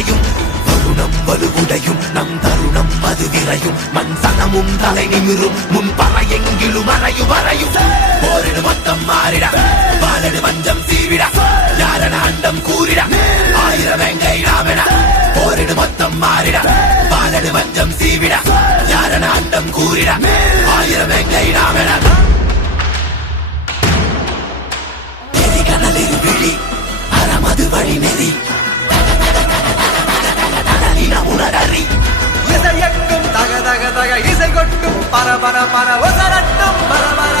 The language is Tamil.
மறையும் வருணம் வலுவுடையும் நம் தருணம் அது விரையும் மண் சனமும் தலை நிமிரும் முன் பறையெங்கிலும் அறையும் வரையும் போரிடு மொத்தம் மாறிட வாழடு வஞ்சம் சீவிட யாரன அண்டம் கூறிட ஆயிரம் வெங்கை நாமென போரிடு மொத்தம் மாறிட வாழடு வஞ்சம் சீவிட யாரன அண்டம் கூறிட ஆயிரம் வெங்கை நாமென கனலில் விழி அறமது வழி நெறி உணரறி இசையக்கும் தக தக தக இசை கொட்டும் பர பர பர ஒசரட்டும் பர பர